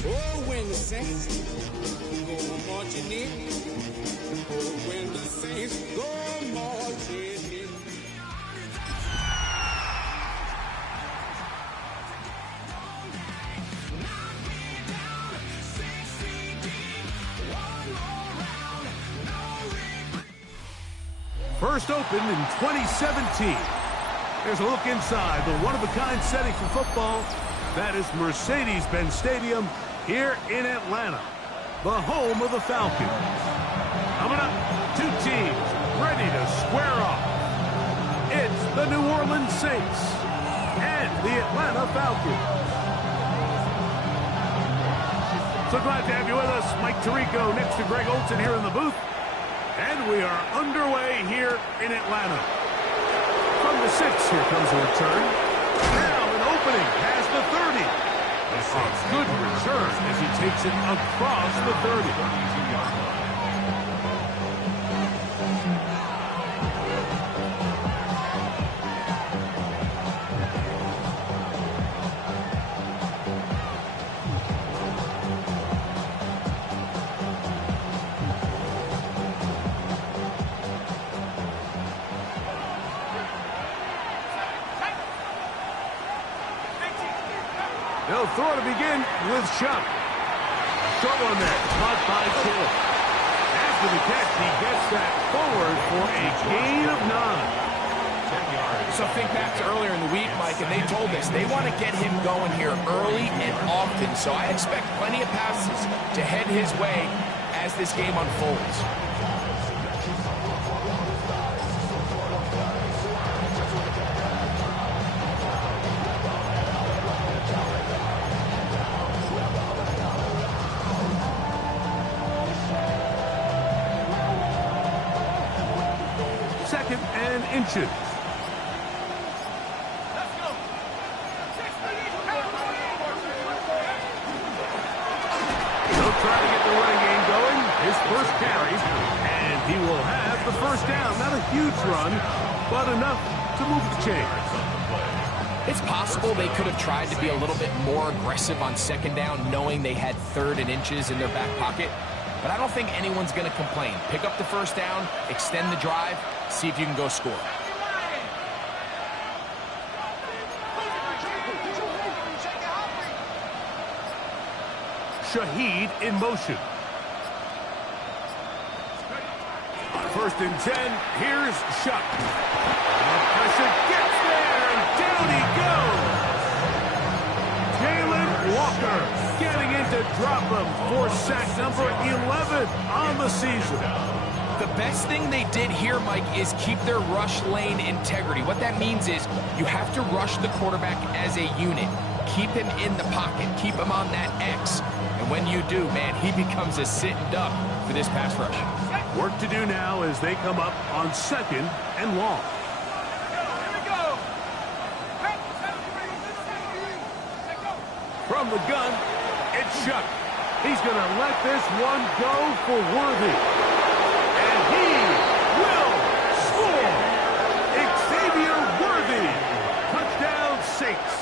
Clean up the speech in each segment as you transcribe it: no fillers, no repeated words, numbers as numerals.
Oh, when the saints go marching in. Oh, when the saints go marching in. First opened in 2017. There's a look inside the one-of-a-kind setting for football. That is Mercedes-Benz Stadium here in Atlanta, the home of the Falcons. Coming up, two teams ready to square off. It's the New Orleans Saints and the Atlanta Falcons. So glad to have you with us. Mike Tirico next to Greg Olson here in the booth. And we are underway here in Atlanta. From the 6, here comes a return. Now an opening past the 30. A good return as he takes it across the 30. They'll throw to begin with Shuck. Short one there, caught by Hill. After the catch, he gets that forward for a gain of 9. So think back to earlier in the week, Mike, and they told us they want to get him going here early and often. So I expect plenty of passes to head his way as this game unfolds. Second and inches. He'll try to get the running game going. His first carry, and he will have the first down. Not a huge run, but enough to move the chains. It's possible they could have tried to be a little bit more aggressive on second down, knowing they had 3rd and inches in their back pocket. But I don't think anyone's going to complain. Pick up the first down, extend the drive, see if you can go score. Shaheed in motion. First and 10, here's Shuck. Pressure gets there, and down he goes. Jalen Walker getting in to drop him for sack number 11 on the season. The best thing they did here, Mike, is keep their rush lane integrity. What that means is you have to rush the quarterback as a unit. Keep him in the pocket. Keep him on that X. And when you do, man, he becomes a sitting duck for this pass rush. Work to do now as they come up on 2nd and long. From the gun, it's Shuck. He's going to let this one go for Worthy. And he will score. Xavier Worthy. Touchdown Saints.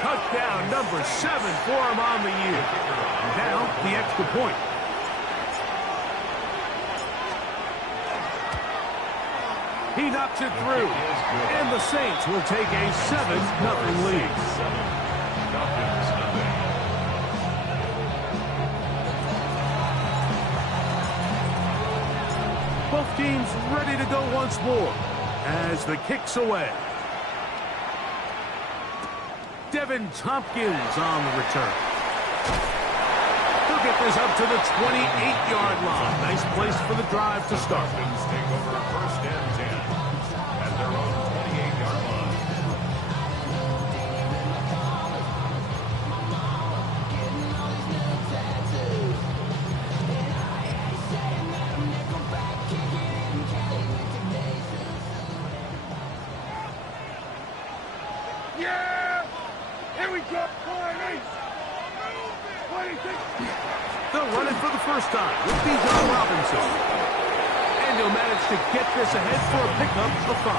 Touchdown number 7 for him on the year. Now the extra point. He knocks it through. And the Saints will take a 7-0 lead. Both teams ready to go once more as the kick's away. Devin Tompkins on the return. He'll get this up to the 28-yard line. Nice place for the drive to start. Take over 1st and 10 at their own 28-yard line. Yeah! Here we go! They'll run it for the first time with Bijan Robinson. And he'll manage to get this ahead for a pickup of 5.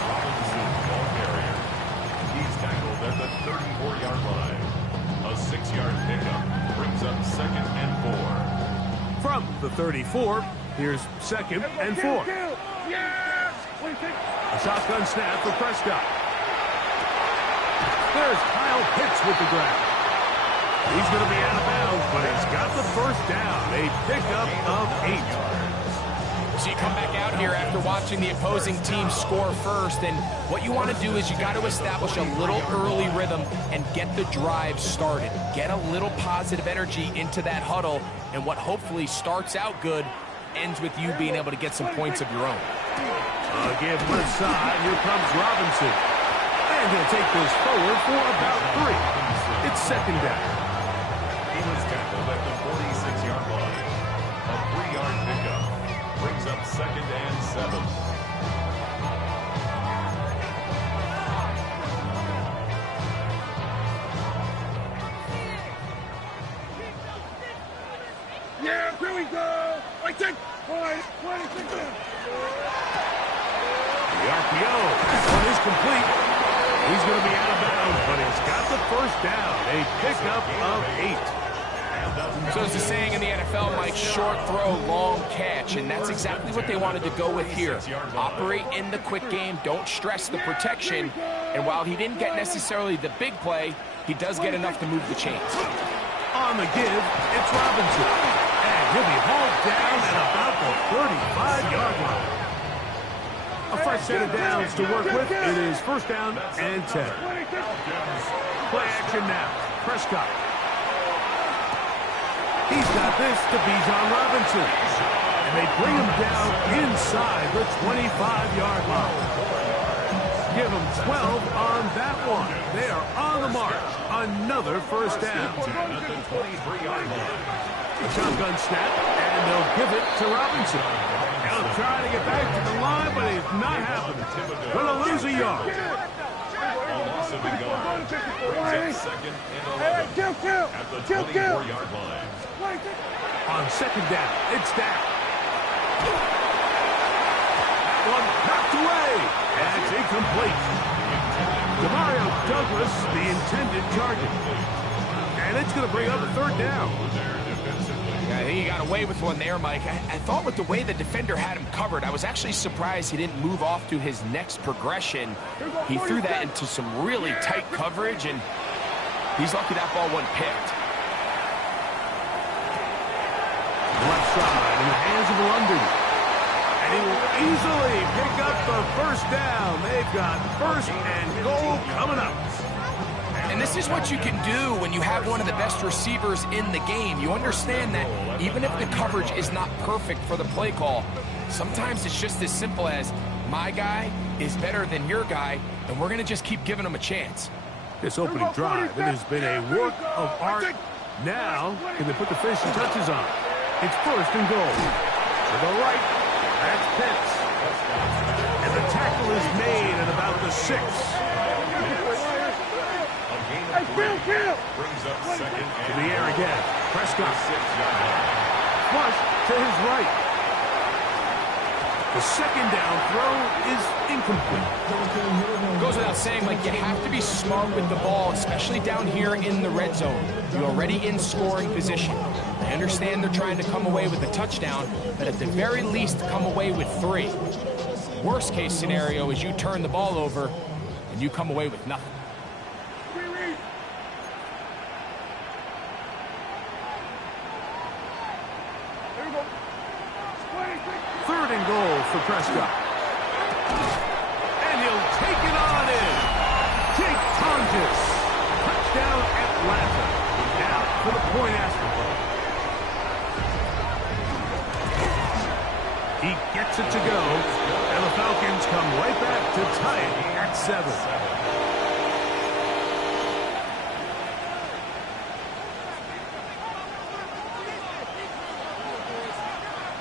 He's tackled at the 34-yard line. A 6-yard pickup brings up second and 4. From the 34, here's second and 4. A shotgun snap for Prescott. There's Kyle Pitts with the grab. He's going to be out of bounds, but he's got the first down. A pickup of 8. So you come back out here after watching the opposing team score first, and what you want to do is you got to establish a little early rhythm and get the drive started. Get a little positive energy into that huddle, and what hopefully starts out good ends with you being able to get some points of your own. Again, left side, here comes Robinson. And he'll take this forward for about 3. It's second down. He was tackled at the 46-yard line. A 3-yard pickup brings up second and 7. Yeah, here we go. I take point. The RPO. This one is complete. He's going to be out of bounds, but he's got the first down. A pickup of 8. So there's a saying in the NFL, Mike, short throw, long catch, and that's exactly what they wanted to go with here. Operate in the quick game, don't stress the protection, and while he didn't get necessarily the big play, he does get enough to move the chains. On the give, it's Robinson. And he'll be hauled down at about the 35-yard line. A fresh set of downs to work with. It is first down and 10. Play action now. Prescott. He's got this to Bijan Robinson. And they bring him down inside the 25-yard line. Give him 12 on that one. They are on the march. Another first down. A shotgun snap, and they'll give it to Robinson. He'll try to get back to the line, but it's not happening. Going to lose a yard. Loss of a yard. Brings up second and 11 at the 24-yard line. On second down, it's down. That one knocked away. And it's incomplete. Demario Douglas, the intended target. And it's going to bring up a third down. Yeah, I think he got away with one there, Mike. I thought with the way the defender had him covered, I was actually surprised he didn't move off to his next progression. He threw that into some really tight coverage, and he's lucky that ball wasn't picked. Left side in the hands of London. And he will easily pick up the first down. They've got first and goal coming up. And this is what you can do when you have one of the best receivers in the game. You understand that even if the coverage is not perfect for the play call, sometimes it's just as simple as my guy is better than your guy, and we're going to just keep giving him a chance. This opening drive, it has been a work of art. Now, can they put the finishing touches on? It's first and goal. To the right, that's Pitts. And the tackle is made at about the 6. Brings up second To and the air again. Prescott. 6-yard line. Flush to his right. The second down throw is incomplete. Goes without saying, like, you have to be smart with the ball, especially down here in the red zone. You're already in scoring position. I understand they're trying to come away with a touchdown, but at the very least, come away with 3. Worst case scenario is you turn the ball over and you come away with nothing. Third and goal for Prescott. And he'll take it on in. Jake Tonges. Touchdown Atlanta. Now for the point after. He gets it to go. And the Falcons come right back to tie it at 7.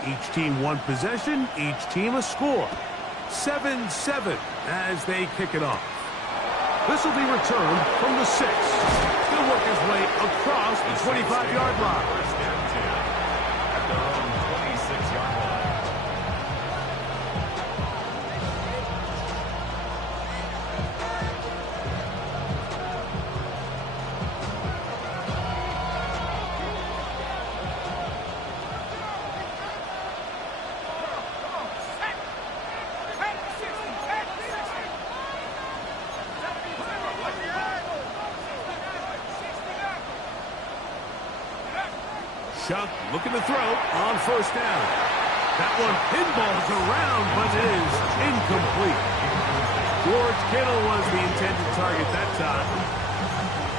Each team one possession, each team a score. 7-7 as they kick it off. This will be returned from the 6. He'll work his way across the 25-yard line. First and 10 at their own 26-yard line. Chuck looking to throw on first down. That one pinballs around, but it is incomplete. George Kittle was the intended target that time.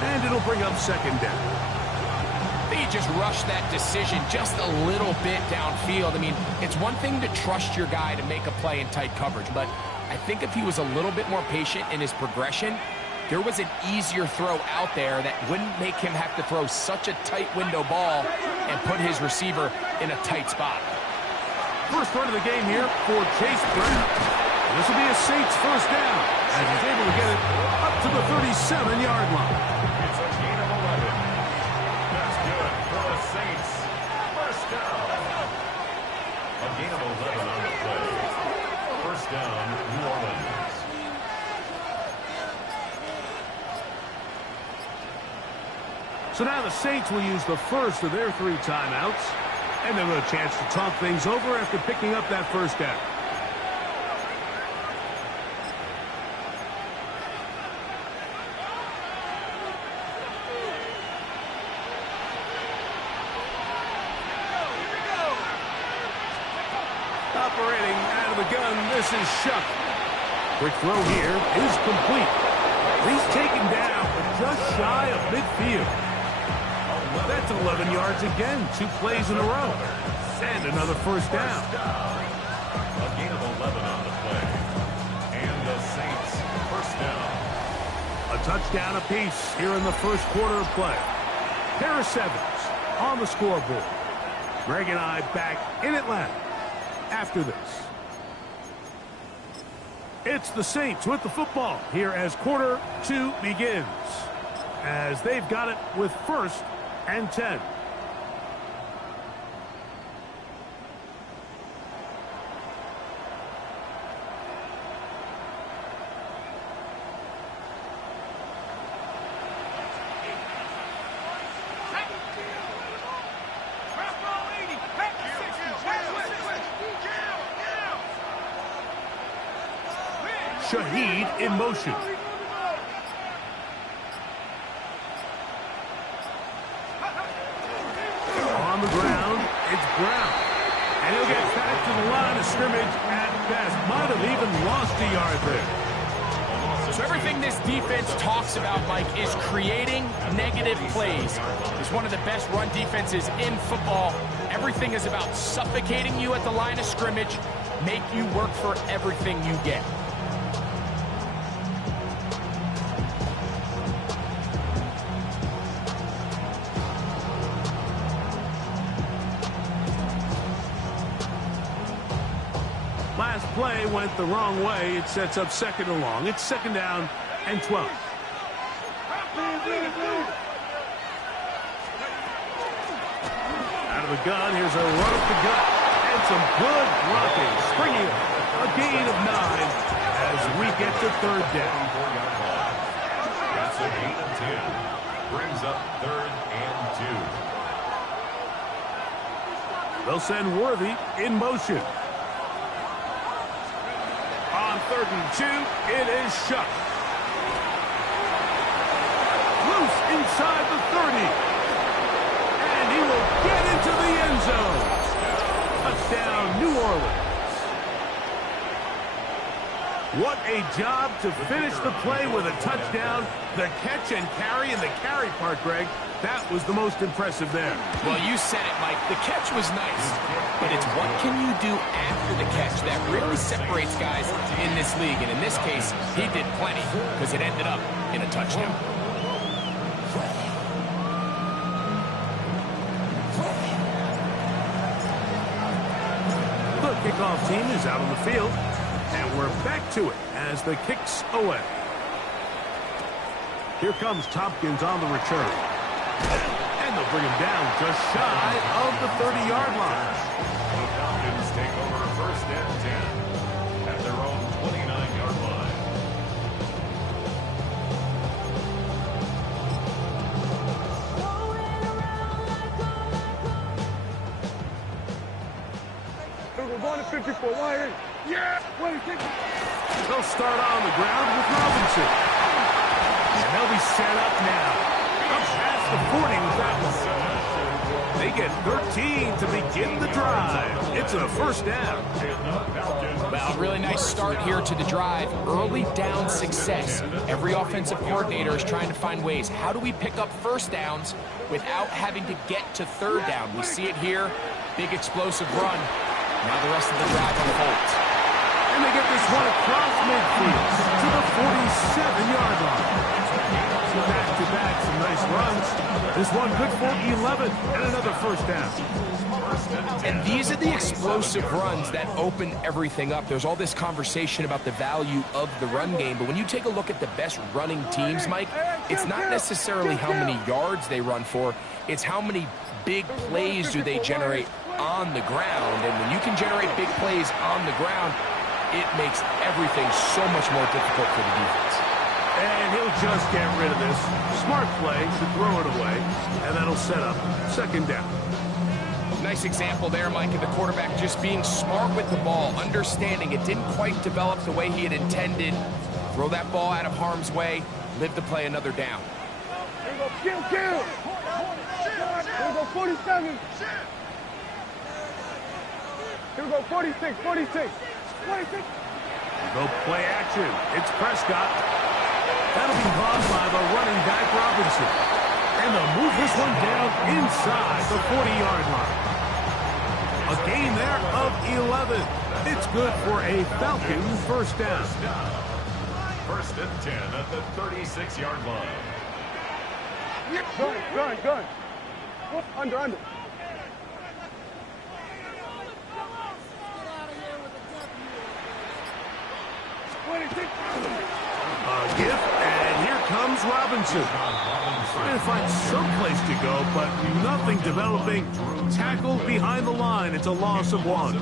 And it'll bring up second down. I think he just rushed that decision just a little bit downfield. I mean, it's one thing to trust your guy to make a play in tight coverage, but I think if he was a little bit more patient in his progression, there was an easier throw out there that wouldn't make him have to throw such a tight window ball and put his receiver in a tight spot. First run of the game here for Chase Brown. This will be a Saints first down as he's able to get it up to the 37-yard line. It's a gain of 11. That's good for the Saints. First down. A gain of 11 on the play. First down, New Orleans. So now the Saints will use the first of their 3 timeouts, and they'll have a chance to talk things over after picking up that first down. Operating out of the gun, this is Shuck. Quick throw here is complete. He's taken down, but just shy of midfield. That's 11 yards again, 2 plays in a row. And another first down. A gain of 11 on the play. And the Saints first down. A touchdown apiece here in the first quarter of play. Harris Evans on the scoreboard. Greg and I back in Atlanta after this. It's the Saints with the football here as quarter 2 begins. As they've got it with first and 10. Shaheed in motion. On the ground, it's Brown. And he'll get back to the line of scrimmage at best. Might have even lost a yard there. So everything this defense talks about, Mike, is creating negative plays. It's one of the best run defenses in football. Everything is about suffocating you at the line of scrimmage, make you work for everything you get. Last play went the wrong way. It sets up second and long. It's second down and 12. Out of the gun, here's a run up the gut. And some good blocking. Springing a gain of 9 as we get to third down. That's a gain of 10. Brings up third and 2. They'll send Worthy in motion. On third and 2, it is Shuck. Loose inside the 30. And he will get into the end zone. Touchdown, New Orleans. What a job to finish the play with a touchdown. The catch and carry, and the carry part, Greg, that was the most impressive there. Well, you said it, Mike. The catch was nice, but it's what can you do after the catch that really separates guys in this league. And in this case, he did plenty because it ended up in a touchdown. The kickoff team is out on the field, and we're back to it as the kick's away. Here comes Tompkins on the return. And they'll bring him down just shy of the 30-yard line. The Falcons take over first and 10 at their own 29-yard line. We're going to 54 wire. Yeah! They'll start on the ground with Robinson. And they'll be set up now. Up past the 40 with that one. They get 13 to begin the drive. It's a first down. Well, really nice start here to the drive. Early down success. Every offensive coordinator is trying to find ways. How do we pick up first downs without having to get to third down? We see it here. Big explosive run. Now the rest of the drive unfolds. And they get this one across midfield to the 47-yard line. Back-to-back, some nice runs. This one good for 11 and another first down. And these are the explosive runs that open everything up. There's all this conversation about the value of the run game, but when you take a look at the best running teams, Mike, it's not necessarily how many yards they run for, it's how many big plays do they generate on the ground. And when you can generate big plays on the ground, it makes everything so much more difficult for the defense. And he'll just get rid of this. Smart play to throw it away, and that'll set up second down. Nice example there, Mike, of the quarterback just being smart with the ball, understanding it didn't quite develop the way he had intended. Throw that ball out of harm's way, live to play another down. Here we go, kill! Here we go, 47. Here we go, 46. Go play action. It's Prescott. That'll be caught by the running back Robinson. And they'll move this one down inside the 40-yard line. A gain there of 11. It's good for a Falcon first down. First and 10 at the 36-yard line. Gun. Under. A gift, and here comes Robinson. Trying to find some place to go, but nothing developing. Tackled behind the line. It's a loss of 1.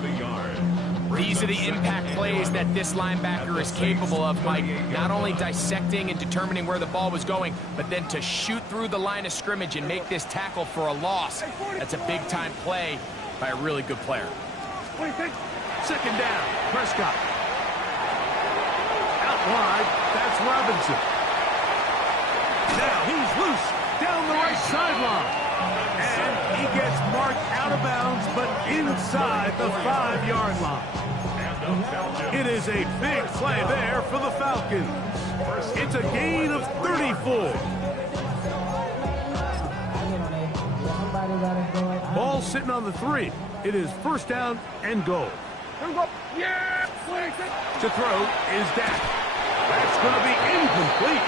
These are the impact plays that this linebacker is capable of, Mike. Not only dissecting and determining where the ball was going, but then to shoot through the line of scrimmage and make this tackle for a loss. That's a big-time play by a really good player. Second down, Prescott. Out wide, that's Robinson. Now he's loose down the right sideline. And he gets marked out of bounds, but inside the 5-yard line. It is a big play there for the Falcons. It's a gain of 34. Ball sitting on the 3. It is first down and goal. To throw is Dak. That's going to be incomplete.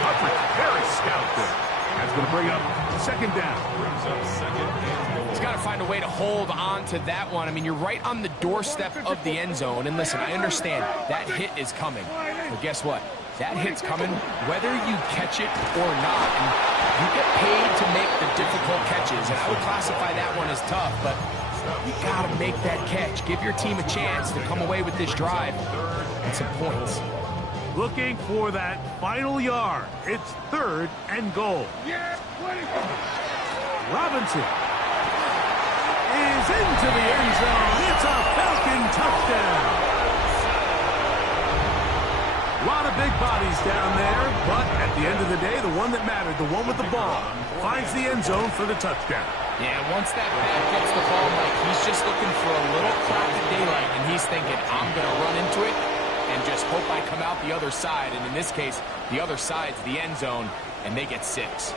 Coverage very stout there. That's going to bring up second down. He's got to find a way to hold on to that one. I mean, you're right on the doorstep of the end zone. And listen, I understand that hit is coming. But guess what? That hit's coming whether you catch it or not. And you get paid to make the difficult catches. And I would classify that one as tough, but you got to make that catch. Give your team a chance to come away with this drive and some points. Looking for that final yard. It's third and goal. Robinson is into the end zone. It's a Falcon touchdown. A lot of big bodies down there, but at the end of the day, the one that mattered, the one with the ball, finds the end zone for the touchdown. Yeah, once that back gets the ball, Mike, he's just looking for a little crack of daylight, and he's thinking, I'm going to run into it and just hope I come out the other side. And in this case, the other side's the end zone, and they get 6.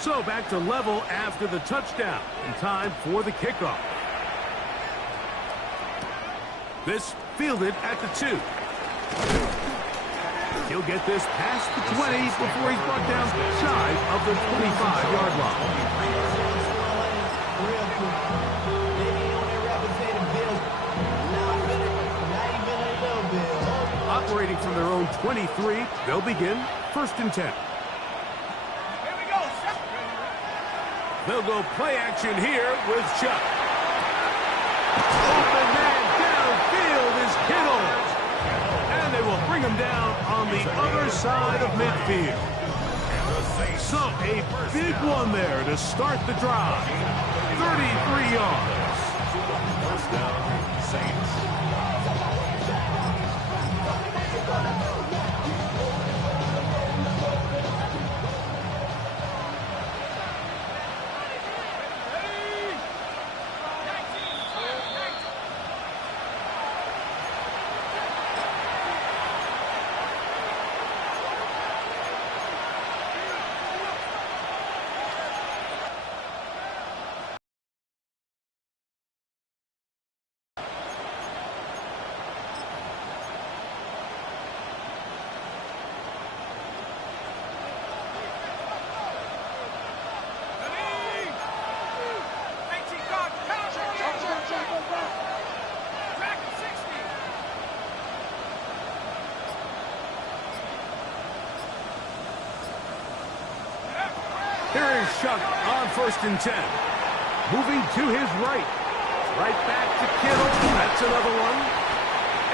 So back to level after the touchdown, and time for the kickoff. This fielded at the 2. He'll get this past the 20 before he's brought down shy of the 25-yard line. Operating from their own 23, they'll begin first and 10. They'll go play action here with Chuck. Open man downfield is Kittle. And they will bring him down on the other side of midfield. So a big one there to start the drive. 33 yards. First down, Saints. Here is Shuck on 1st and 10. Moving to his right. Right back to Kittle. That's another one.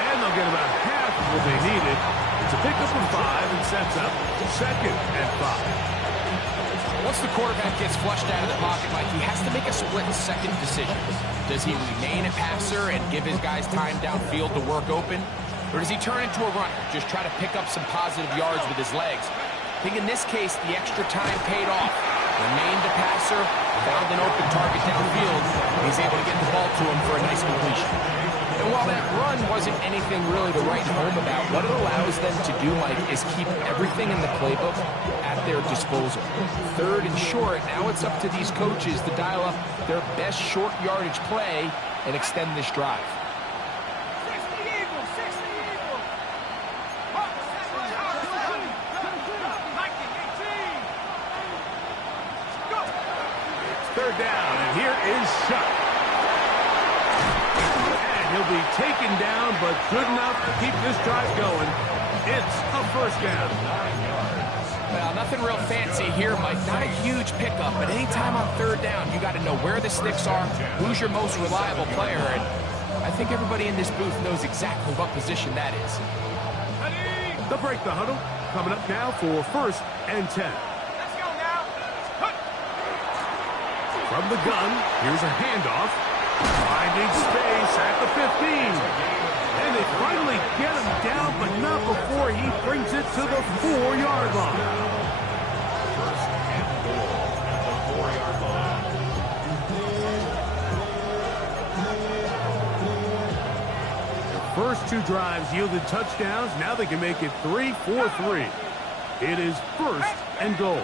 And they'll get about half of what they needed. It's a pickup of 5 and sets up 2nd and 5. Once the quarterback gets flushed out of the pocket, Mike, he has to make a split-second decision. Does he remain a passer and give his guys time downfield to work open? Or does he turn into a runner, just try to pick up some positive yards with his legs? I think in this case, the extra time paid off. Remained a passer, found an open target downfield, and he's able to get the ball to him for a nice completion. And while that run wasn't anything really to write home about, what it allows them to do, Mike, is keep everything in the playbook at their disposal. 3rd and short, now it's up to these coaches to dial up their best short yardage play and extend this drive. Third down, and here is Shuck. And he'll be taken down, but good enough to keep this drive going. It's a 1st down. Well, nothing real fancy here, Mike. Not a huge pickup, but anytime on 3rd down, you got to know where the sticks are, who's your most reliable player, and I think everybody in this booth knows exactly what position that is. They'll break the huddle. Coming up now for 1st and 10. From the gun, here's a handoff. Finding space at the 15. And they finally get him down, but not before he brings it to the 4-yard line. 1st and goal at the 4-yard line. The first 2 drives yielded touchdowns. Now they can make it 3-4-3. It is 1st and goal.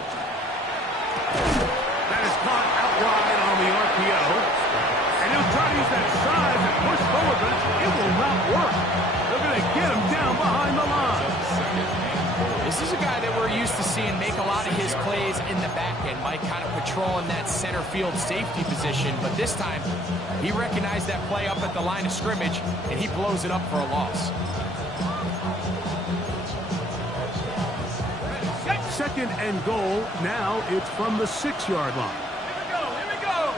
That is caught out wide on the RPO. And he'll try to use that size and push forward, but it will not work. They're going to get him down behind the line. This is a guy that we're used to seeing make a lot of his plays in the back end. Mike kind of patrolling that center field safety position, but this time he recognized that play up at the line of scrimmage, and he blows it up for a loss. 2nd and goal. Now it's from the 6-yard line. Here we go.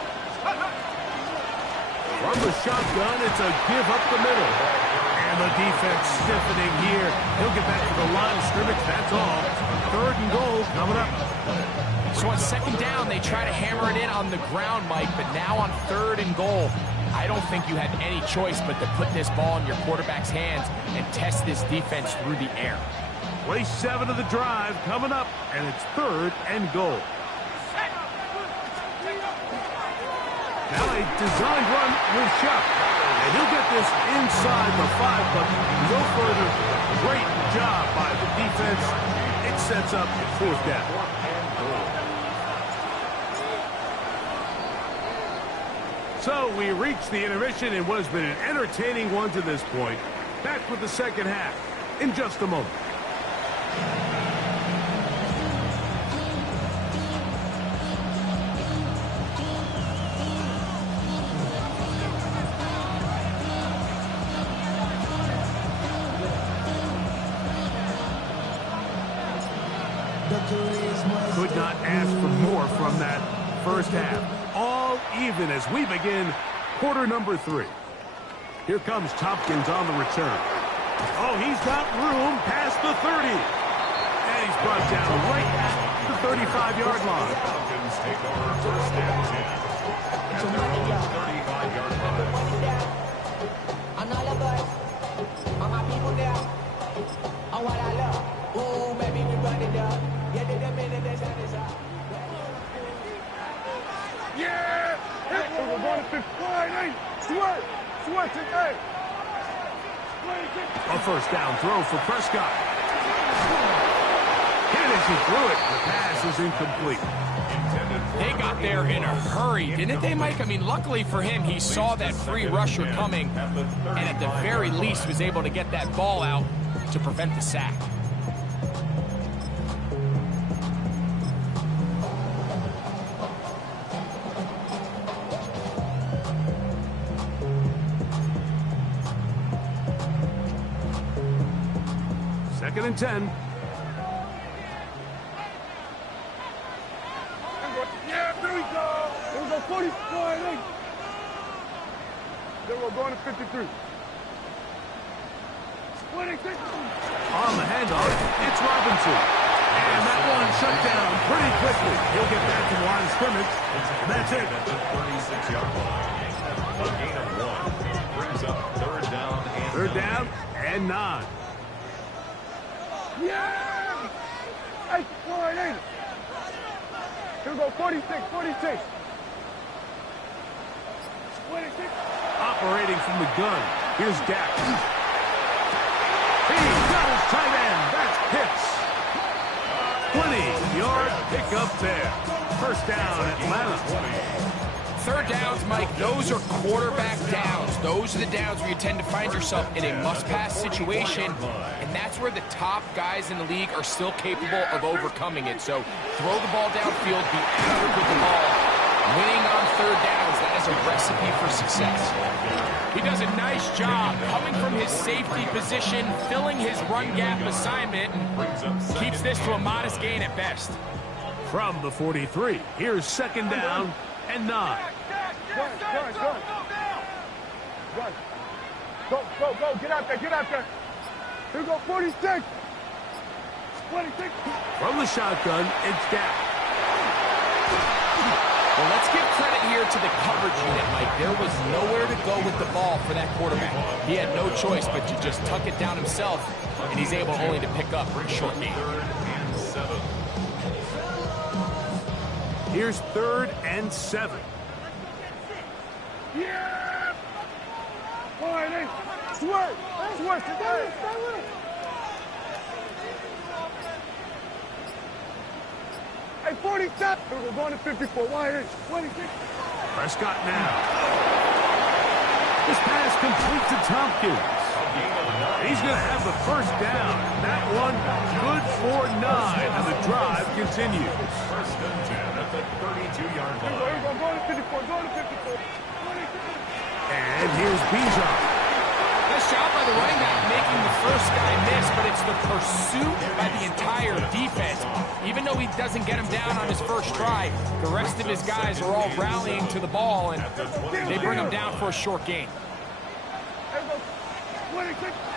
From the shotgun, it's a give up the middle. And the defense stiffening here. He'll get back to the line of scrimmage. That's all. 3rd and goal coming up. So on 2nd down, they try to hammer it in on the ground, Mike, but now on 3rd and goal, I don't think you had any choice but to put this ball in your quarterback's hands and test this defense through the air. Play 7 of the drive coming up, and it's 3rd and goal. Now a designed run with Shuck. And he'll get this inside the 5, but no further. Great job by the defense. It sets up 4th down. So we reach the intermission in what has been an entertaining one to this point. Back with the 2nd half in just a moment. Could not ask for more from that 1st half. All even as we begin quarter number 3. Here comes Tompkins on the return. Oh, he's got room past the 30. And he's brought down right at the 35-yard line. Falcons take over 1st and 10 at their own 35-yard line. I'm not a bus. All my people there. Oh, what I love. Ooh, baby, we run it up. Yeah, they done made it, they shut us up. Yeah! We're going to 59. Sweat today. A 1st down throw for Prescott. Hit as he threw it. The pass is incomplete. They got there in a hurry, didn't they, Mike? I mean, luckily for him, he saw that free rusher coming, and at the very least was able to get that ball out to prevent the sack. Second and 10. 44. Then we're going to 53. 26. On the handoff, it's Robinson. And that one shut down pretty quickly. He'll get back to the line of scrimmage. And that's it. That's a 36-yard line. A gain of 1. Brings up third down and 9. Yeah! 8. Here we go, 46. 26. Operating from the gun. Here's Dak. He's got his tight end. That's Pitts. 20-yard pickup there. First down, Atlanta. Third downs, Mike, those are quarterback downs. Those are the downs where you tend to find yourself in a must-pass situation, and that's where the top guys in the league are still capable of overcoming it. So throw the ball downfield, be accurate with the ball. Winning on third downs, that is a recipe for success. He does a nice job coming from his safety position, filling his run gap assignment, and keeps this to a modest gain at best. From the 43, here's second down and 9. Run. Go. Get out there. Here we go, 46. 26. From the shotgun, it's Dak. Well, let's give credit here to the coverage unit, Mike. There was nowhere to go with the ball for that quarterback. He had no choice but to just tuck it down himself, and he's able only to pick up a short gain. Here's 3rd and 7. Yeah! All right, hey. Swerve. Stay with it. Hey, 47. We're going to 54. Why 26. Prescott now. This pass complete to Tompkins. He's going to have the first down. That one good for 9, and the drive continues. First and 10 at the 32-yard line. Here we go. Go to 54. And here's Bijan. Nice job by the running back making the first guy miss, but it's the pursuit by the entire defense. Even though he doesn't get him down on his first try, the rest of his guys are all rallying to the ball, and they bring him down for a short gain.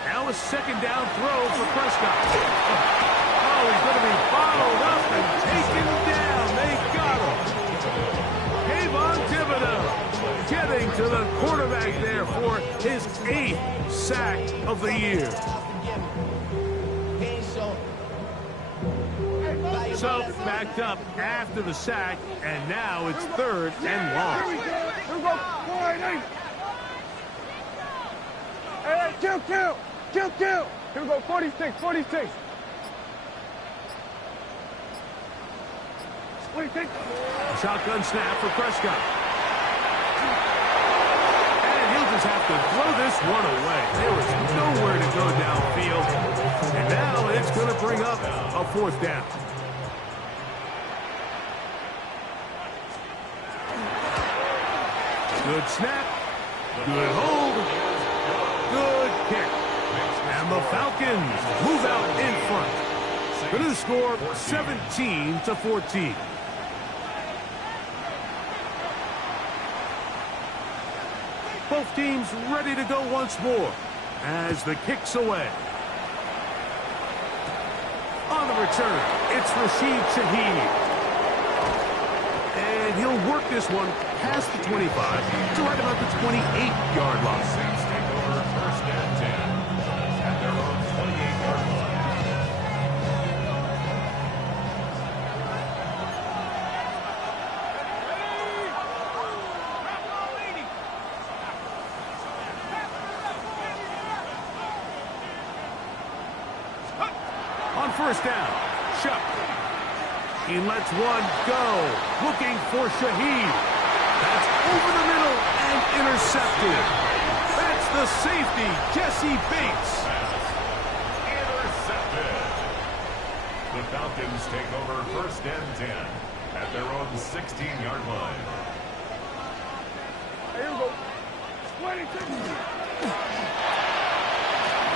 Now a second down throw for Prescott. Oh, he's going to be followed up and taken down. They got him. Kayvon Thibodeaux getting to the quarterback there for his 8th sack of the year. So backed up after the sack, and now it's 3rd and long. Here we go. 48. Hey, kill. Here we go, 46. 26. Shotgun snap for Prescott. And he'll just have to throw this one away. There was nowhere to go downfield. And now it's going to bring up a 4th down. Good snap. Good hold. Good kick. And the Falcons move out in front. The new score, 17-14. Both teams ready to go once more as the kick's away. On the return, it's Rashid Shaheed. And he'll work this one past the 25 to right about the 28-yard line. Saints take over first and 10 at their own 28-yard line. On first down, Chuck. He lets one go, looking for Shaheed. That's over the middle and intercepted. That's the safety, Jesse Bates. Intercepted. The Falcons take over first and 10 at their own 16-yard line. Here we go. 26.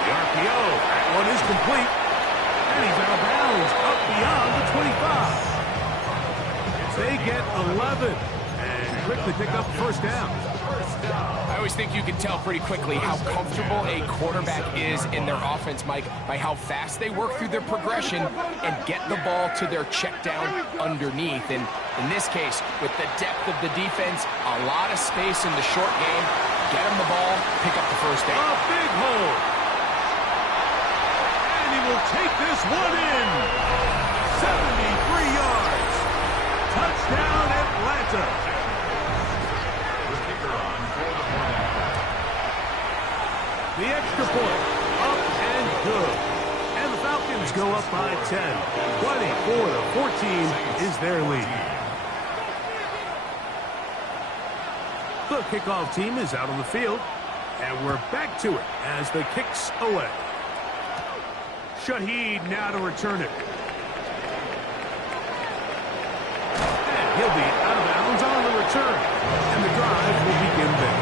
The RPO, that one is complete. And he's out of bounds, up beyond the 25. They get 11, and quickly pick up first down. I always think you can tell pretty quickly how comfortable a quarterback is in their offense, Mike, by how fast they work through their progression and get the ball to their check down underneath. And in this case, with the depth of the defense, a lot of space in the short game, get him the ball, pick up the first down. A big hole. And he will take this one in. 73 yards. Touchdown, Atlanta. The extra point, up and good. And the Falcons go up by 10. 24-14 is their lead. The kickoff team is out on the field, and we're back to it as the kicks away. Shaheed now to return it. And he'll be out of bounds on the return, and the drive will begin there.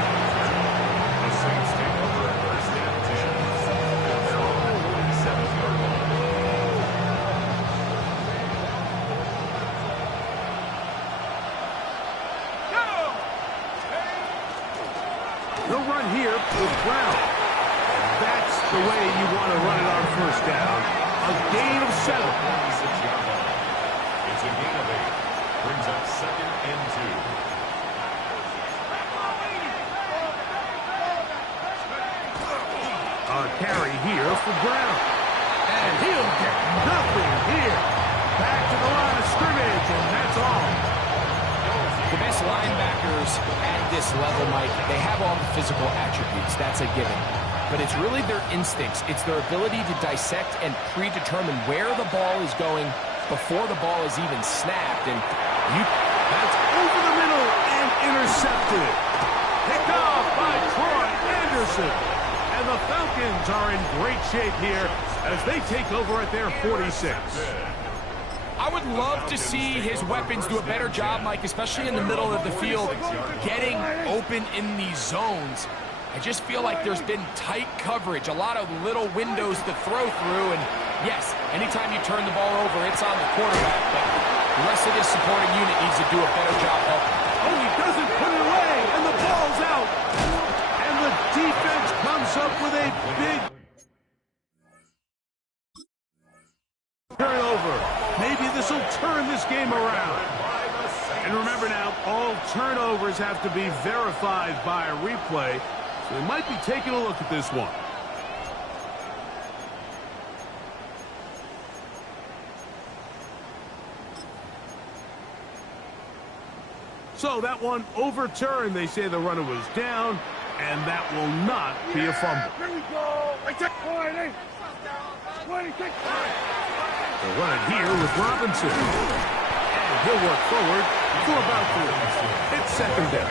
The Saints take over at first and 10. Their own 47-yard line. The run here with Brown. That's the way you want to run it on first down. A gain of 7. 26-yard line. It's a gain of 8. Brings up 2nd and 2. A carry here for Brown. And he'll get nothing here. Back to the line of scrimmage, and that's all. The best linebackers at this level, Mike, they have all the physical attributes. That's a given. But it's really their instincts. It's their ability to dissect and predetermine where the ball is going before the ball is even snapped. And that's over the middle and intercepted. Picked off by Troy Anderson. And the Falcons are in great shape here as they take over at their 46. I would love to see his weapons do a better job, Mike, especially in the middle of the field, getting open in these zones. I just feel like there's been tight coverage, a lot of little windows to throw through, and yes, anytime you turn the ball over, it's on the quarterback, but the rest of this supporting unit needs to do a better job helping. Oh, he doesn't put it away, and the ball's out. And the defense comes up with a big turnover. Maybe this will turn this game around. And remember now, all turnovers have to be verified by a replay. So they might be taking a look at this one. So that one overturned. They say the runner was down, and that will not be a fumble. Here we go. I take 20. 26. They'll run it here with Robinson. And he'll work forward for about 3. It's second down.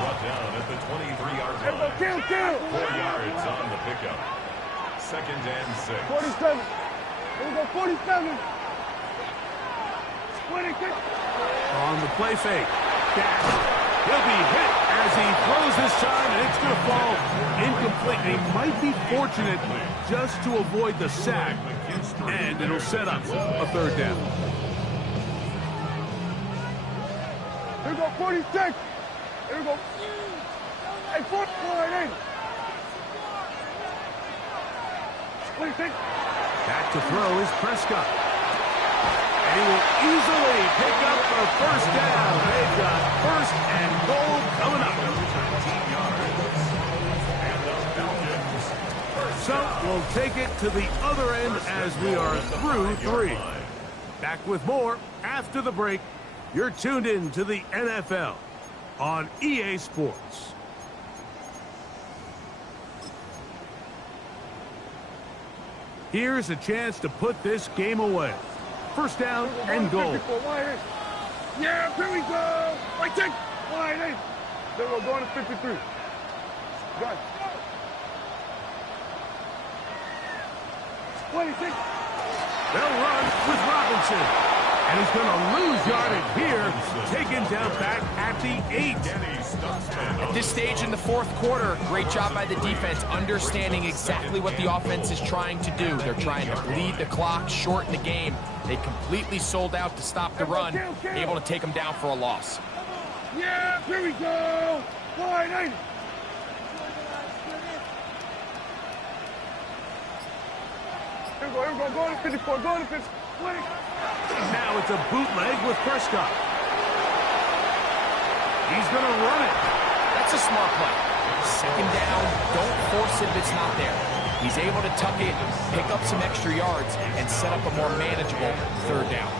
Brought down at the 23-yard Here we go. line. Kill. 4 yards on the pickup. 2nd and 6. 47. Here we go. 47. 26. On the play fake. Dash. He'll be hit as he throws this time, and it's going to fall incomplete. He might be fortunate just to avoid the sack, and it'll set up a third down. Here we go. 46. Here we go. Hey, 48. 26. Back to throw is Prescott. And he will easily pick up the first down. They've got first and goal coming up. 13 yards. And the Falcons. So we'll take it to the other end as we are through 3. Back with more after the break. You're tuned in to the NFL on EA Sports. Here's a chance to put this game away. First down and goal. Yeah, here we go. I take 1. Then we're going to 53. Got it. 26. They'll run with Robinson. And he's going to lose yardage here. Taken down back at the 8. At this stage in the fourth quarter, great job by the defense, understanding exactly what the offense is trying to do. They're trying to bleed the clock, shorten the game. They completely sold out to stop the run, able to take them down for a loss. Yeah, here we go. Wide 80. Here we go, go to 54, go to 50. Wait. Now it's a bootleg with Prescott. He's going to run it. That's a smart play. Second down, don't force it if it's not there. He's able to tuck it, pick up some extra yards, and set up a more manageable third down.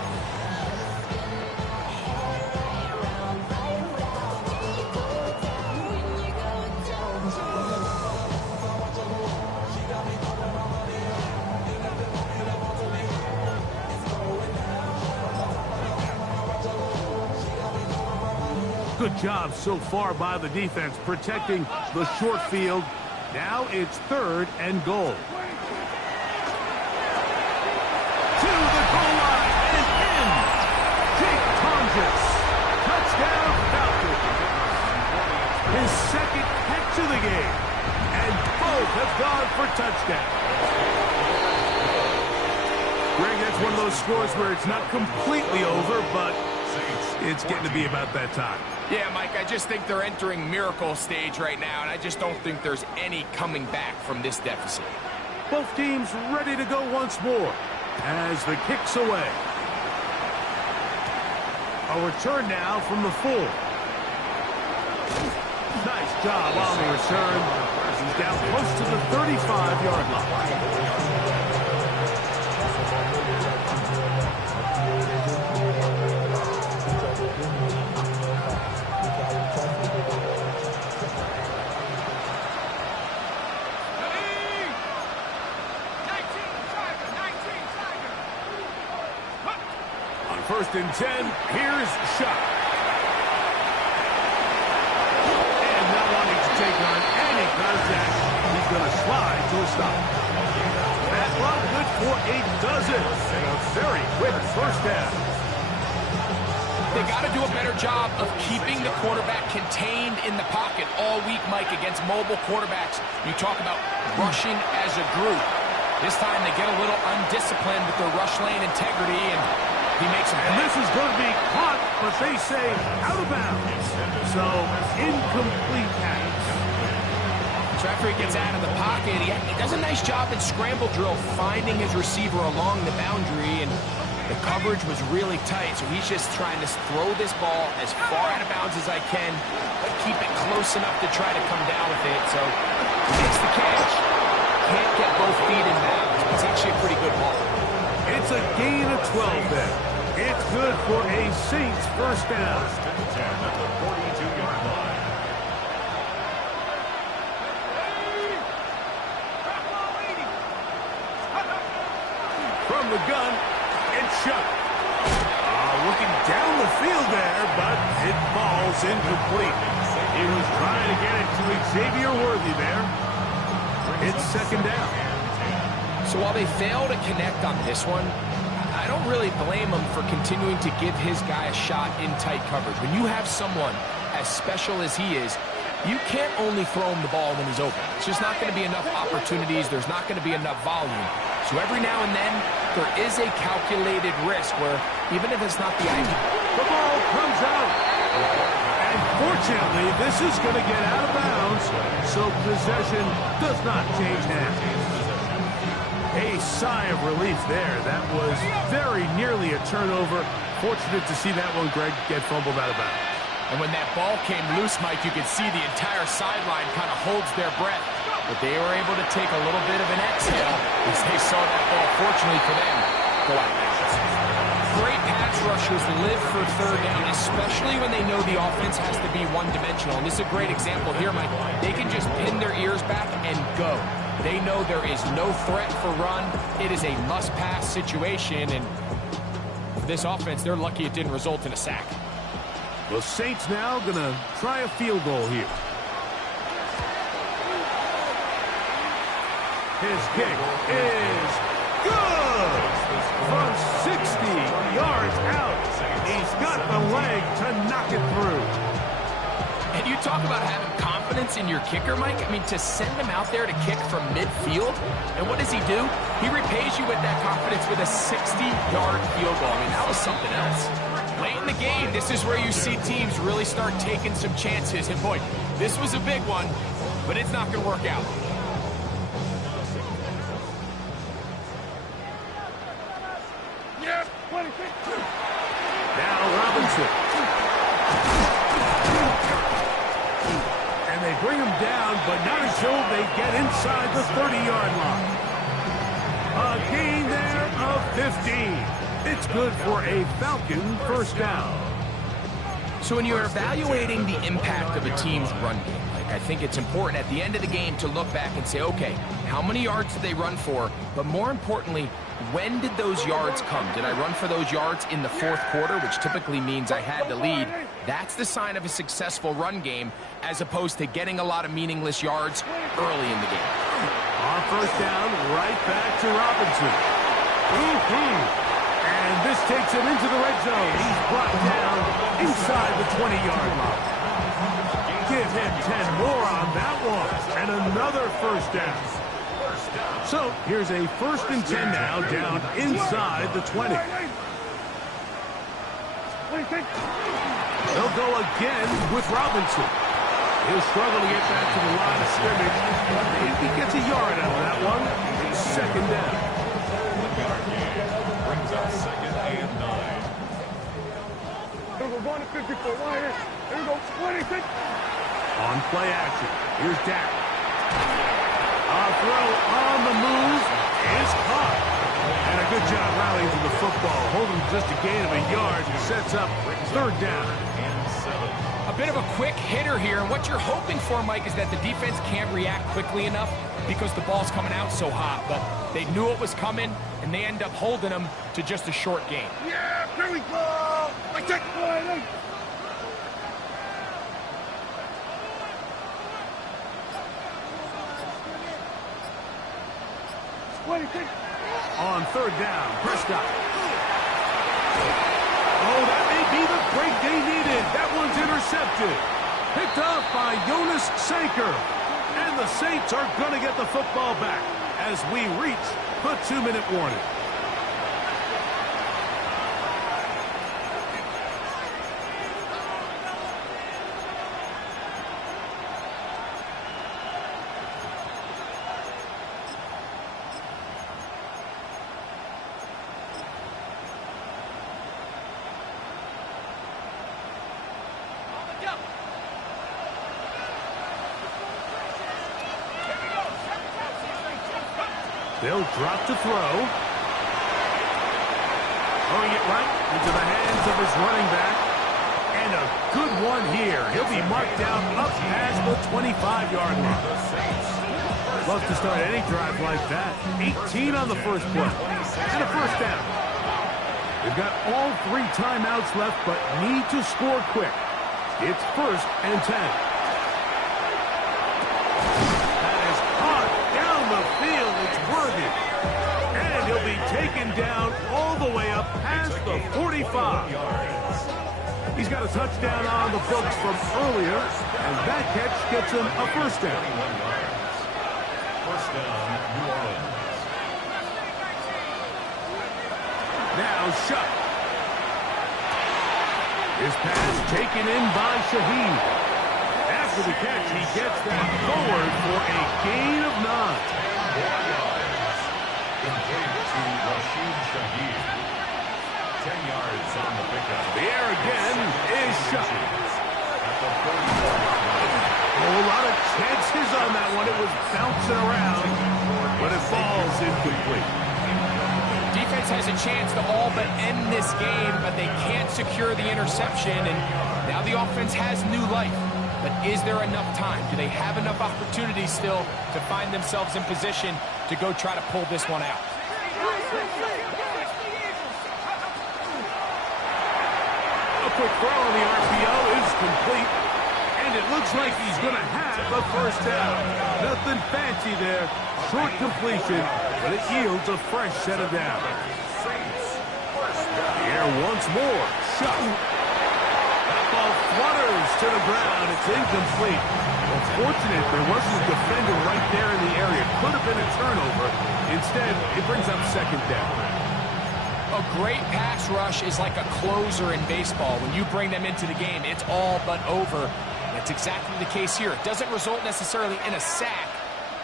Good job so far by the defense protecting the short field. Now it's 3rd and goal. To the goal line and in. Jake Tonjes. Touchdown Falcons. His second catch of the game. And both have gone for touchdown. Greg, that's one of those scores where it's not completely over, but it's getting to be about that time. Yeah, Mike, I just think they're entering miracle stage right now, and I just don't think there's any coming back from this deficit. Both teams ready to go once more as the kick's away. A return now from the 4. Nice job on the return. He's down close to the 35-yard line. First and 10, here's Shuck. And not wanting to take on any contact, he's going to slide to a stop. That run good for a dozen. A very quick first down. They got to do a better job of keeping the quarterback contained in the pocket all week, Mike, against mobile quarterbacks. You talk about rushing as a group. This time they get a little undisciplined with their rush lane integrity, and he makes a play. And this is going to be caught, but they say out of bounds. So, incomplete pass. So after he gets out of the pocket, he does a nice job in scramble drill finding his receiver along the boundary, and the coverage was really tight, so he's just trying to throw this ball as far out of bounds as I can, but keep it close enough to try to come down with it. So he makes the catch. Can't get both feet in bounds. It's actually a pretty good ball. It's a gain of 12 then. It's good for a Saints first down. At the 42-yard line. From the gun, it's Shuck. Looking down the field there, but it falls incomplete. He was trying to get it to Xavier Worthy there. It's second down. So while they fail to connect on this one, I don't really blame him for continuing to give his guy a shot in tight coverage. When you have someone as special as he is, you can't only throw him the ball when he's open. It's just not going to be enough opportunities. There's not going to be enough volume. So every now and then, there is a calculated risk where, even if it's not the ideal, the ball comes out. And fortunately, this is going to get out of bounds, so possession does not change hands. A sigh of relief there. That was very nearly a turnover. Fortunate to see that one, Greg, get fumbled out of bounds. And when that ball came loose, Mike, you could see the entire sideline kind of holds their breath. But they were able to take a little bit of an exhale as they saw that ball, fortunately for them, go out of bounds. Great pass rushers live for third down, especially when they know the offense has to be one-dimensional. And this is a great example here, Mike. They can just pin their ears back and go. They know there is no threat for run. It is a must-pass situation, and for this offense, they're lucky it didn't result in a sack. The Saints now going to try a field goal here. His kick is good! From 60 yards out, he's got the leg to knock it through. And you talk about having confidence in your kicker, Mike. I mean, to send him out there to kick from midfield, and what does he do? He repays you with that confidence with a 60-yard field goal. I mean, that was something else. Late in the game, this is where you see teams really start taking some chances. And boy, this was a big one, but it's not going to work out. Yeah, 26. Now Robinson. And they bring him down, but not until they get inside the 30-yard line. A gain there of 15. It's good for a Falcon first down. So when you're evaluating the impact of a team's run game, I think it's important at the end of the game to look back and say, okay, how many yards did they run for? But more importantly, when did those yards come? Did I run for those yards in the fourth quarter, which typically means I had the lead? That's the sign of a successful run game, as opposed to getting a lot of meaningless yards early in the game. On first down, right back to Robinson. And this takes him into the red zone. He's brought down inside the 20-yard line. Give him 10 more on that one. And another first down. So here's a 1st and 10 now, down inside the 20. They'll go again with Robinson. He'll struggle to get back to the line of scrimmage. If he gets a yard out of that one, it's 2nd down. Brings up 2nd and 9. We're going to 54. Here we go. 26. On play action, here's Dak. A throw on the move is caught. And a good job rallying to the football. Holding just a gain of a yard and sets up 3rd down. A bit of a quick hitter here, and what you're hoping for, Mike, is that the defense can't react quickly enough because the ball's coming out so hot. But they knew it was coming, and they end up holding them to just a short gain. Yeah, here we go. I take one. 26. On 3rd down, Prescott. Oh, that may be the break they needed. That one's intercepted. Picked off by Jonas Sanker. And the Saints are going to get the football back as we reach the 2-minute warning. They'll drop to throw. Throwing it right into the hands of his running back. And a good one here. He'll be marked down up past the 25-yard line. Love to start any drive like that. 18 on the first play. And a first down. They've got all 3 timeouts left, but need to score quick. It's 1st and 10. And he'll be taken down all the way up past the 45. He's got a touchdown on the books from earlier, and that catch gets him a first down. First down, New Orleans. Now Shutt. His pass taken in by Shaheed. After the catch, he gets that forward for a gain of 9. Complete to Rashid Shaheed. 10 yards on the pickup. The air again is Shutt. A lot of chances on that one. It was bouncing around, but it falls incomplete. Defense has a chance to all but end this game, but they can't secure the interception, and now the offense has new life. But is there enough time? Do they have enough opportunities still to find themselves in position to go try to pull this one out? A quick throw on the RPO is complete, and it looks like he's going to have the first down. Nothing fancy there. Short completion, but it yields a fresh set of downs. The air once more. Shutt. That ball flutters to the ground. It's incomplete. Well, fortunate there wasn't a defender right there in the area. Could have been a turnover. Instead, it brings up 2nd down. a great pass rush is like a closer in baseball. When you bring them into the game, it's all but over. That's exactly the case here. It doesn't result necessarily in a sack,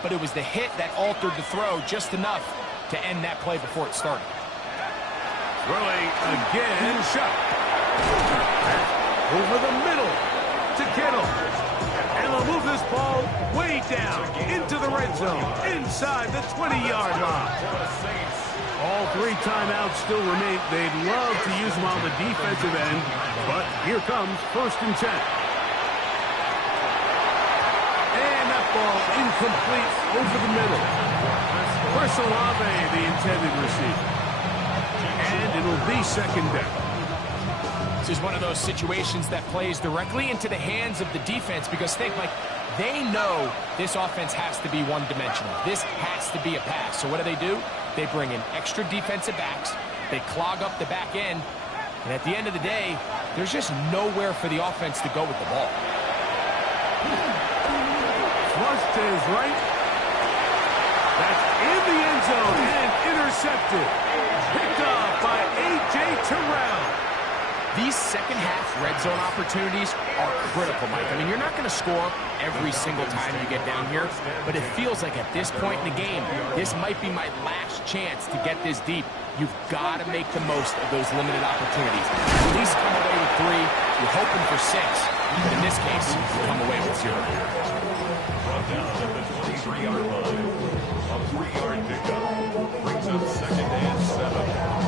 but it was the hit that altered the throw just enough to end that play before it started. Throwing again, shot. Over the middle to Kittle. And they'll move this ball way down into the red zone, inside the 20-yard line. All 3 timeouts still remain. They'd love to use them on the defensive end, but here comes 1st and 10. And that ball incomplete over the middle. Chris Olave, the intended receiver. And it'll be 2nd down. This is one of those situations that plays directly into the hands of the defense because think, Mike, they know this offense has to be one-dimensional. This has to be a pass. So what do? They bring in extra defensive backs. They clog up the back end. And at the end of the day, there's just nowhere for the offense to go with the ball. Flush to his right. That's in the end zone and intercepted. Picked up by A.J. Terrell. These second-half red zone opportunities are critical, Mike. I mean, you're not going to score every single time you get down here, but it feels like at this point in the game, this might be my last chance to get this deep. You've got to make the most of those limited opportunities. At least come away with 3. You're hoping for 6. But in this case, you come away with 0. Brought down at the 23-yard line. A 3-yard pickup brings up 2nd and 7.